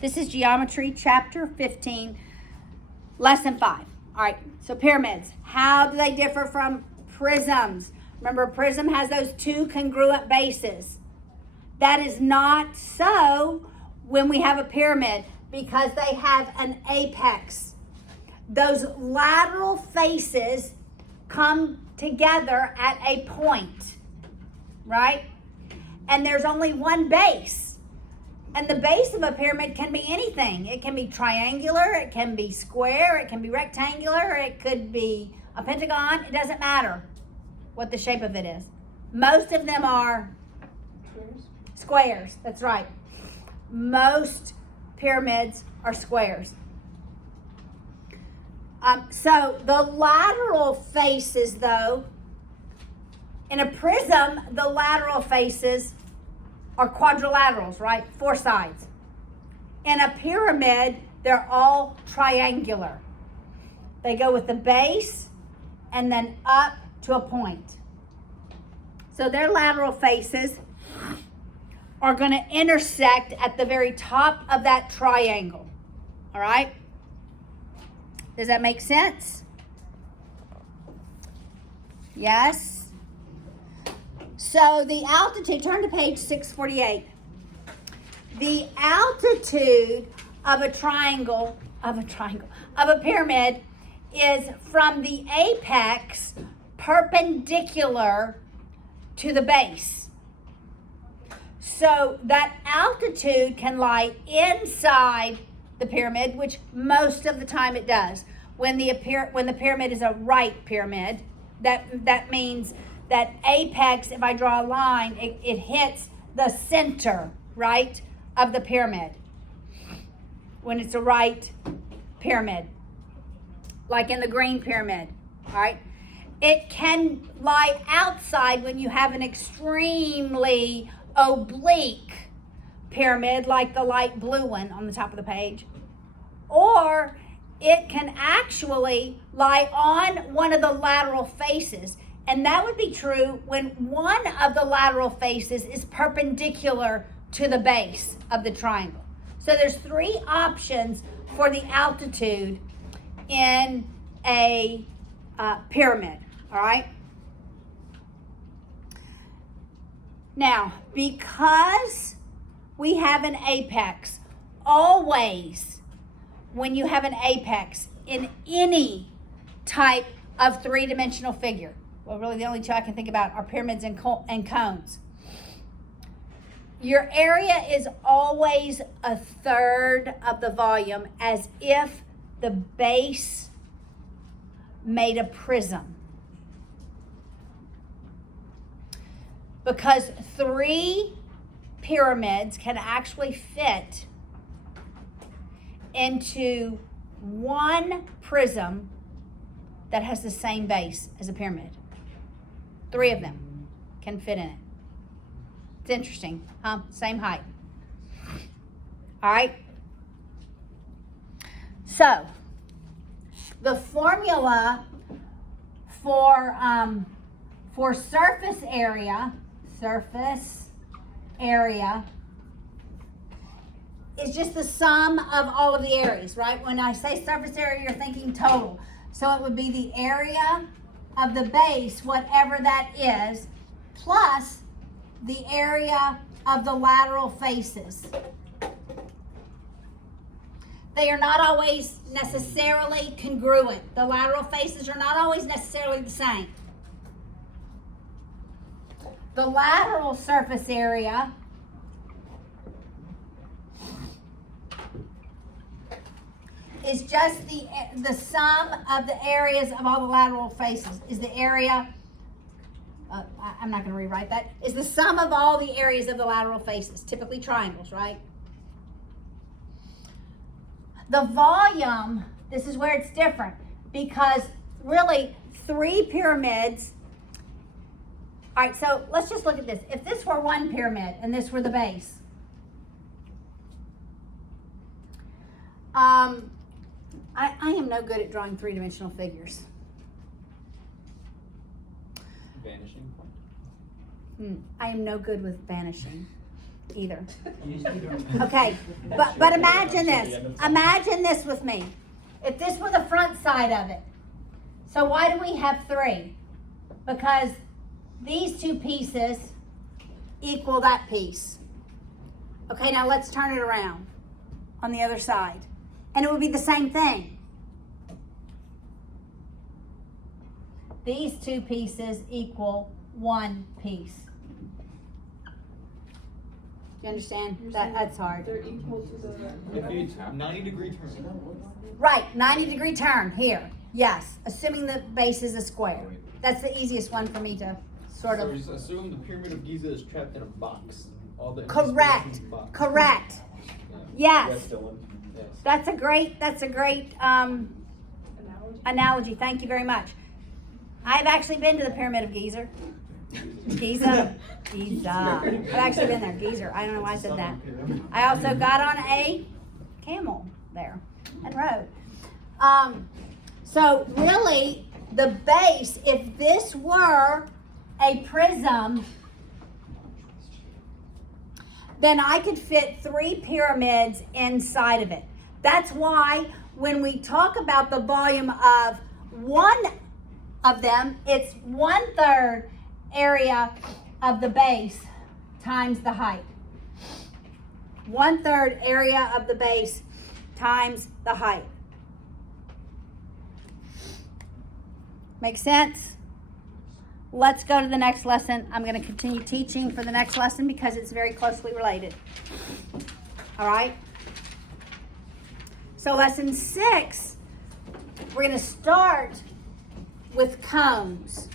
This is Geometry, Chapter 15, Lesson 5. All right, so pyramids. How do they differ from prisms? Remember, a prism has those two congruent bases. That is not so when we have a pyramid because they have an apex. Those lateral faces come together at a point, right? And there's only one base. And the base of a pyramid can be anything. It can be triangular, it can be square, it can be rectangular, it could be a pentagon. It doesn't matter what the shape of it is. Most of them are squares. That's right. Most pyramids are squares. So the lateral faces, though, in a prism, the lateral faces are quadrilaterals, right? 4 sides. In a pyramid, they're all triangular. They go with the base and then up to a point. So their lateral faces are going to intersect at the very top of that triangle. All right? Does that make sense? Yes? So the altitude, turn to page 648. The altitude of a pyramid is from the apex perpendicular to the base. So that altitude can lie inside the pyramid, which most of the time it does. When the pyramid is a right pyramid, that means that apex, if I draw a line, it hits the center, right, of the pyramid. When it's a right pyramid, like in the green pyramid, all right? It can lie outside when you have an extremely oblique pyramid, like the light blue one on the top of the page. Or it can actually lie on one of the lateral faces. And that would be true when one of the lateral faces is perpendicular to the base of the triangle. So there's 3 options for the altitude in a pyramid, all right? Now, because we have an apex, always when you have an apex in any type of 3-dimensional figure, well, really the only 2 I can think about are pyramids and cones. Your area is always a third of the volume, as if the base made a prism. Because 3 pyramids can actually fit into one prism that has the same base as a pyramid. 3 of them can fit in it. It's interesting, huh? Same height. All right. So, the formula for surface area is just the sum of all of the areas, right? When I say surface area, you're thinking total. So it would be the area of the base, whatever that is, plus the area of the lateral faces. They are not always necessarily congruent. The lateral faces are not always necessarily the same. The lateral surface area is just the sum of the areas of all the lateral faces. Is the area, I'm not going to rewrite that, is the sum of all the areas of the lateral faces, typically triangles, right? The volume, this is where it's different, because really 3 pyramids. All right, so let's just look at this. If this were one pyramid and this were the base, I am no good at drawing 3-dimensional figures. Vanishing point. I am no good with vanishing. either. Okay, but imagine this. Imagine this with me. If this were the front side of it. So why do we have 3? Because these 2 pieces equal that piece. Okay, now let's turn it around on the other side. And it would be the same thing. These 2 pieces equal 1 piece. Do you understand? That's hard. They're equal to the... If it's 90-degree turn. Right, 90-degree turn here. Yes, assuming the base is a square. That's the easiest one for me to sort So of. just assume the Pyramid of Giza is trapped in a box. All the Correct. information in the box. Correct. Yeah. Yes. Yes. That's a great Analogy? analogy. Thank you very much. I've actually been to the Pyramid of Giza. Giza. I've actually been there. Giza. I don't know why I said that. I also got on a camel there and rode. So really, the base, if this were a prism, then I could fit 3 pyramids inside of it. That's why when we talk about the volume of one of them, it's 1/3 area of the base times the height. 1/3 area of the base times the height. Make sense? Let's go to the next lesson. I'm going to continue teaching for the next lesson because it's very closely related. All right? So lesson 6, we're going to start with cones.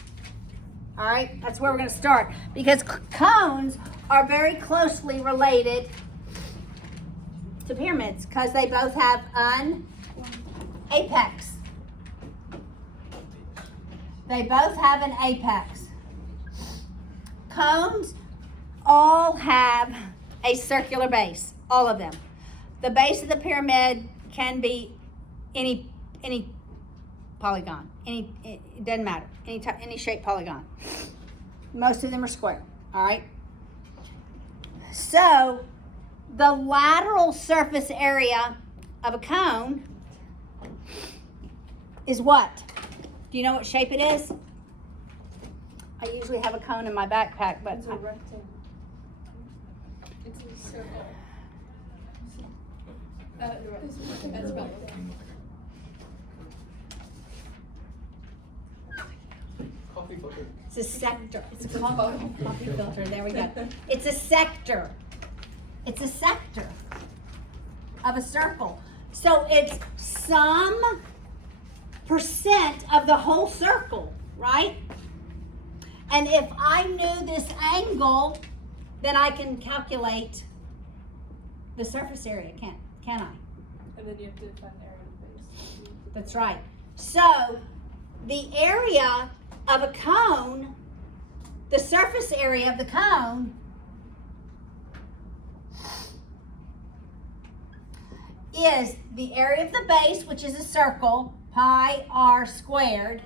All right? That's where we're going to start because cones are very closely related to pyramids because they both have an apex. They both have an apex. Cones all have a circular base, all of them. The base of the pyramid can be any polygon, it doesn't matter, any shape polygon. Most of them are square, all right? So the lateral surface area of a cone is what? Do you know what shape it is? I usually have a cone in my backpack, but It's a rectangle. It's a circle. That's about it. Coffee filter. it's a sector. It's a coffee filter. There we go. It's a sector. It's a sector of a circle. So it's some percent of the whole circle, right? And if I knew this angle, then I can calculate the surface area, can I? And then you have to find area of base. That's right. So the area of a cone, the surface area of the cone is the area of the base, which is a circle, pi r squared,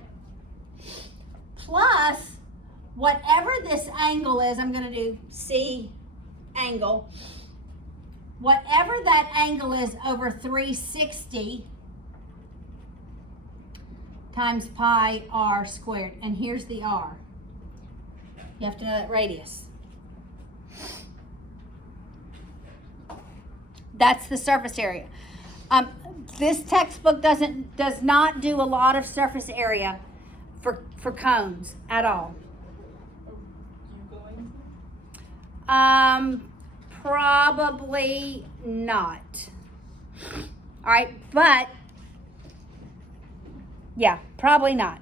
plus whatever this angle is. I'm going to do C angle. Whatever that angle is over 360 times pi r squared. And here's the r. You have to know that radius. That's the surface area. This textbook does not do a lot of surface area for cones at all. Are you going? Probably not. All right, but yeah, probably not.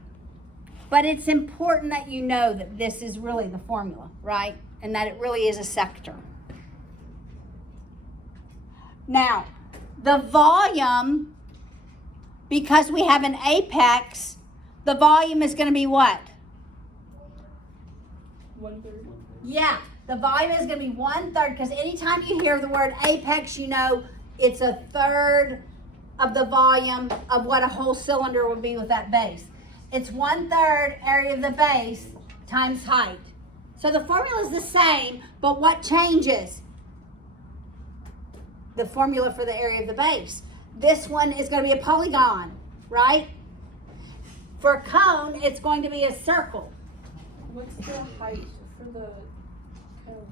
But it's important that you know that this is really the formula, right? And that it really is a sector. Now, the volume, because we have an apex, the volume is going to be what? 1/3. Yeah, the volume is going to be 1/3 because anytime you hear the word apex, you know it's a third of the volume of what a whole cylinder would be with that base. It's 1/3 area of the base times height. So the formula is the same, but what changes? the formula for the area of the base. This one is going to be a polygon, right? For a cone, it's going to be a circle. What's the height for the cone?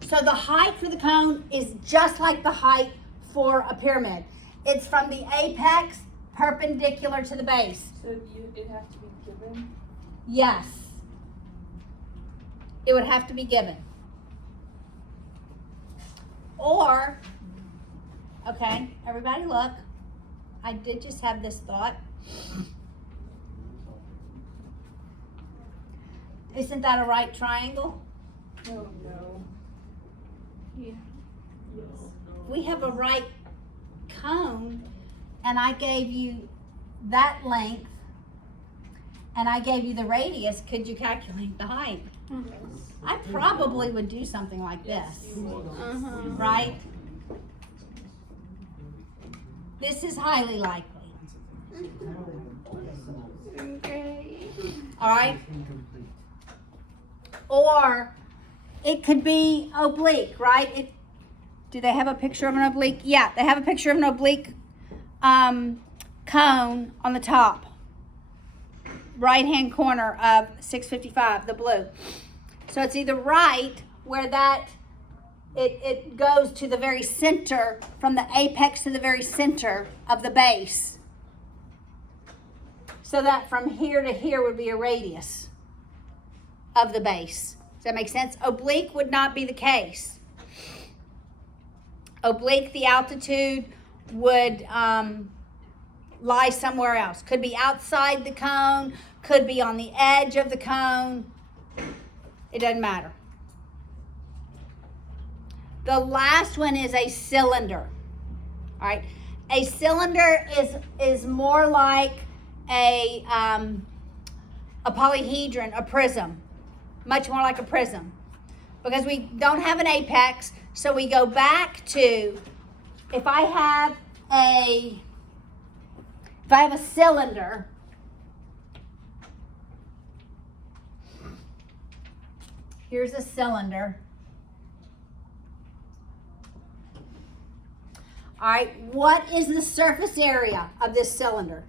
So the height for the cone is just like the height for a pyramid. It's from the apex perpendicular to the base. So it'd have to be given? Yes. It would have to be given. Or, okay, everybody look. I did just have this thought. Isn't that a right triangle? Oh, no. Yeah. Yes. We have a right cone, and I gave you that length, and I gave you the radius. Could you calculate the height? Yes. I probably would do something like Yes, this, you would. right? This is highly likely. Okay. All right? Or it could be oblique, right? Do they have a picture of an oblique? Yeah, they have a picture of an oblique cone on the top. Right-hand corner of 655, the blue. So it's either right, where that it goes to the very center, from the apex to the very center of the base. So that from here to here would be a radius of the base. Does that make sense? Oblique would not be the case. Oblique, the altitude would lie somewhere else. Could be outside the cone, could be on the edge of the cone. It doesn't matter. The last one is a cylinder. All right. A cylinder is more like a polyhedron, a prism. Much more like a prism. Because we don't have an apex, so we go back to, if I have a cylinder, here's a cylinder. All right, what is the surface area of this cylinder?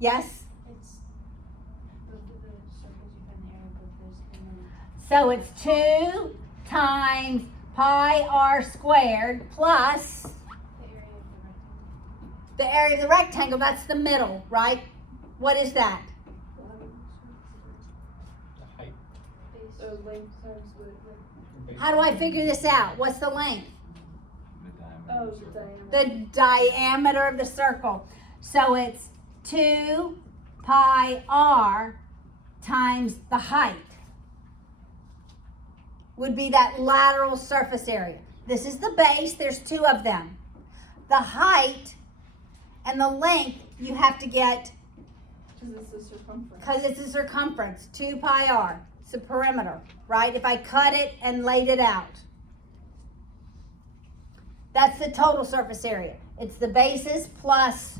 Yes? It's both of the circles you find the area of this, and then So it's 2 times pi r squared plus the area of the rectangle. the area of the rectangle. That's the middle, right? What is that? The height. So length times width. How do I figure this out? What's the length? Oh, the diameter. The diameter of the circle. So it's 2 pi r times the height. Would be that lateral surface area. This is the base. There's 2 of them. The height and the length you have to get, Because it's the circumference. because it's the circumference, 2 pi r. It's the perimeter, right? If I cut it and laid it out. That's the total surface area. It's the basis plus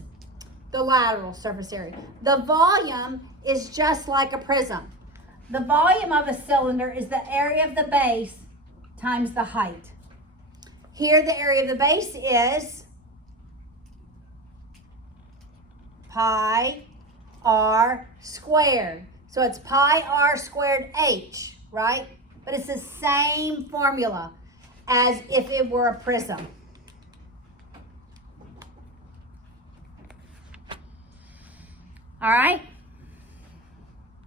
the lateral surface area. The volume is just like a prism. The volume of a cylinder is the area of the base times the height. Here the area of the base is pi r squared. So it's pi r squared h, right? But it's the same formula as if it were a prism. All right?